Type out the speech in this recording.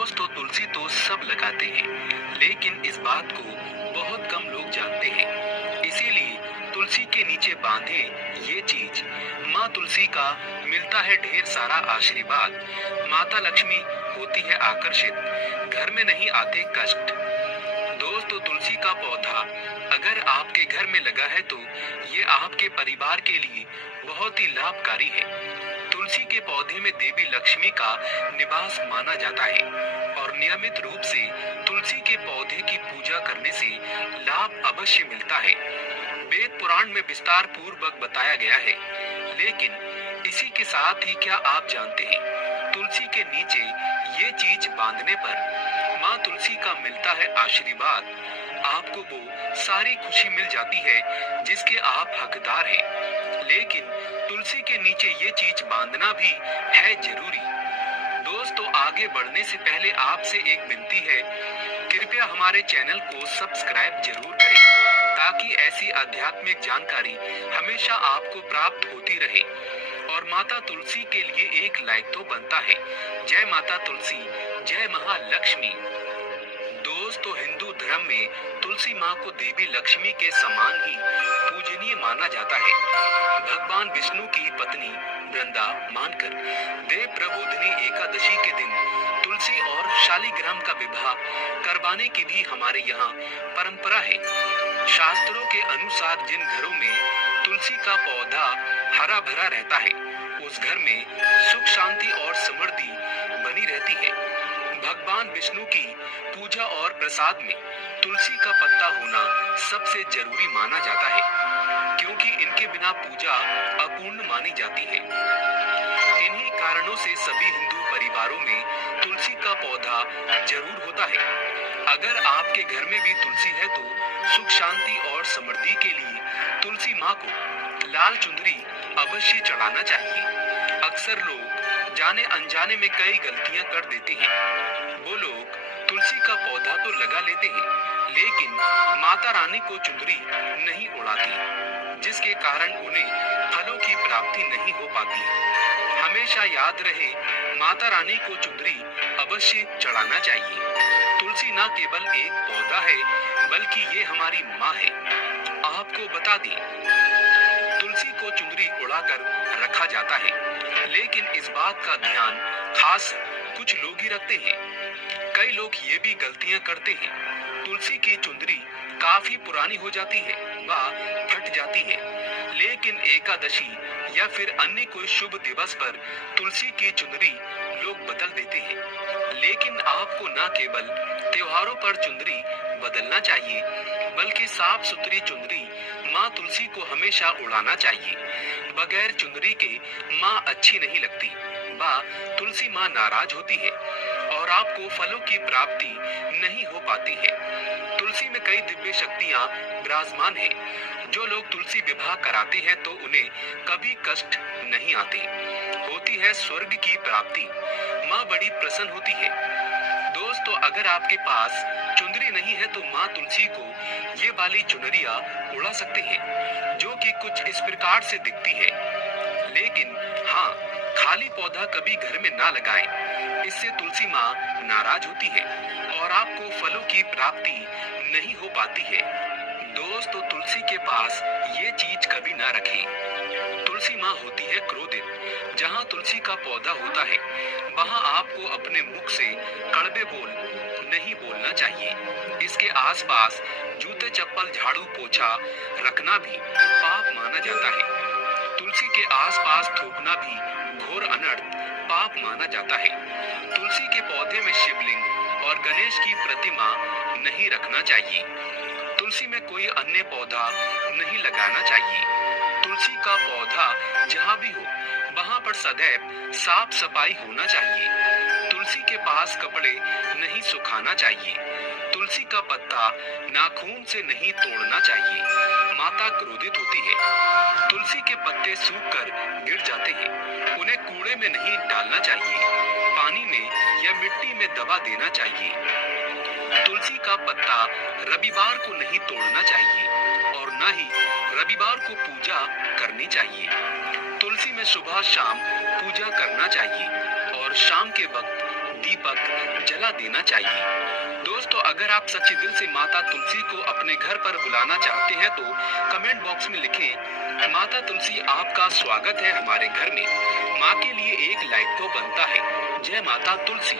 दोस्तों तुलसी तो सब लगाते हैं, लेकिन इस बात को बहुत कम लोग जानते हैं। इसीलिए तुलसी के नीचे बांधे ये चीज, माँ तुलसी का मिलता है ढेर सारा आशीर्वाद। माता लक्ष्मी होती है आकर्षित, घर में नहीं आते कष्ट। दोस्तों तुलसी का पौधा अगर आपके घर में लगा है तो ये आपके परिवार के लिए बहुत ही लाभकारी है। तुलसी के पौधे में देवी लक्ष्मी का निवास माना जाता है और नियमित रूप से तुलसी के पौधे की पूजा करने से लाभ अवश्य मिलता है। वेद पुराण में विस्तार पूर्वक बताया गया है। लेकिन इसी के साथ ही क्या आप जानते हैं तुलसी के नीचे ये चीज बांधने पर माँ तुलसी का मिलता है आशीर्वाद। आपको वो सारी खुशी मिल जाती है जिसके आप हकदार हैं। लेकिन तुलसी के नीचे ये चीज बांधना भी है जरूरी। दोस्तों आगे बढ़ने से पहले आपसे एक विनती है, कृपया हमारे चैनल को सब्सक्राइब जरूर करें ताकि ऐसी आध्यात्मिक जानकारी हमेशा आपको प्राप्त होती रहे। और माता तुलसी के लिए एक लाइक तो बनता है। जय माता तुलसी, जय महालक्ष्मी। दोस्तों हिंदू धर्म में तुलसी माँ को देवी लक्ष्मी के समान ही पूजनीय माना जाता है। भगवान विष्णु की पत्नी वृंदा मानकर देव प्रबोधिनी एकादशी के दिन तुलसी और शालिग्राम का विवाह करवाने की भी हमारे यहाँ परंपरा है। शास्त्रों के अनुसार जिन घरों में तुलसी का पौधा हरा भरा रहता है उस घर में सुख शांति और समृद्धि बनी रहती है। भगवान विष्णु की पूजा और प्रसाद में तुलसी का पत्ता होना सबसे जरूरी माना जाता है, क्योंकि इनके बिना पूजा अपूर्ण मानी जाती है। इन्हीं कारणों से सभी हिंदू परिवारों में तुलसी का पौधा जरूर होता है। अगर आपके घर में भी तुलसी है तो सुख शांति और समृद्धि के लिए तुलसी माँ को लाल चुंदरी अवश्य चढ़ाना चाहिए। अक्सर लोग जाने अनजाने में कई गलतियां कर देते हैं। वो लोग तुलसी का पौधा तो लगा लेते हैं, लेकिन माता रानी को चुंदरी नहीं उड़ाती, जिसके कारण उन्हें फलों की प्राप्ति नहीं हो पाती। हमेशा याद रहे, माता रानी को चुंदरी अवश्य चढ़ाना चाहिए। तुलसी न केवल एक पौधा है, बल्कि ये हमारी माँ है। आपको बता दें, तुलसी को चुंदरी उड़ाकर रखा जाता है, लेकिन इस बात का ध्यान खास कुछ लोग ही रखते हैं। कई लोग ये भी गलतियां करते हैं, तुलसी की चुंदरी काफी पुरानी हो जाती है व फट जाती है, लेकिन एकादशी या फिर अन्य कोई शुभ दिवस पर तुलसी की चुंदरी लोग बदल देते हैं। लेकिन आपको न केवल त्योहारों पर चुंदरी बदलना चाहिए, बल्कि साफ सुथरी चुंदरी माँ तुलसी को हमेशा उड़ाना चाहिए। बगैर चुंदरी के माँ अच्छी नहीं लगती, माँ तुलसी माँ नाराज होती है और आपको फलों की प्राप्ति नहीं हो पाती है। तुलसी में कई दिव्य शक्तियाँ विराजमान है। जो लोग तुलसी विवाह कराते हैं तो उन्हें कभी कष्ट नहीं आते, होती है स्वर्ग की प्राप्ति। माँ बड़ी प्रसन्न होती है। दोस्तों अगर आपके पास चुंदरी नहीं है तो माँ तुलसी को ये वाली चुनरिया उड़ा सकते हैं, जो कि कुछ इस प्रकार से दिखती है। लेकिन हाँ, खाली पौधा कभी घर में ना लगाएं, इससे तुलसी माँ नाराज होती है और आपको फलों की प्राप्ति नहीं हो पाती है। दोस्तों तुलसी के पास ये चीज कभी ना रखें। तुलसी माँ होती है क्रोधित। जहाँ तुलसी का पौधा होता है वहाँ आपको अपने मुख से कड़वे बोल नहीं बोलना चाहिए। इसके आसपास जूते चप्पल झाड़ू पोछा रखना भी पाप माना जाता है। तुलसी के आसपास थूकना भी घोर अनर्थ पाप माना जाता है। तुलसी के पौधे में शिवलिंग और गणेश की प्रतिमा नहीं रखना चाहिए। तुलसी में कोई अन्य पौधा नहीं लगाना चाहिए। तुलसी का पौधा जहाँ भी हो वहाँ पर सदैव साफ सफाई होना चाहिए। तुलसी के पास कपड़े नहीं सुखाना चाहिए। तुलसी का पत्ता नाखून से नहीं तोड़ना चाहिए, माता क्रोधित होती है। तुलसी के पत्ते सूखकर गिर जाते हैं, उन्हें कूड़े में नहीं डालना चाहिए, पानी में या मिट्टी में दबा देना चाहिए। तुलसी का पत्ता रविवार को नहीं तोड़ना चाहिए और न ही रविवार को पूजा करनी चाहिए। तुलसी में सुबह शाम पूजा करना चाहिए और शाम के वक्त दीपक जला देना चाहिए। दोस्तों, अगर आप सच्चे दिल से माता तुलसी को अपने घर पर बुलाना चाहते हैं तो कमेंट बॉक्स में लिखें, माता तुलसी आपका स्वागत है हमारे घर में। माँ के लिए एक लाइक तो बनता है। जय माता तुलसी।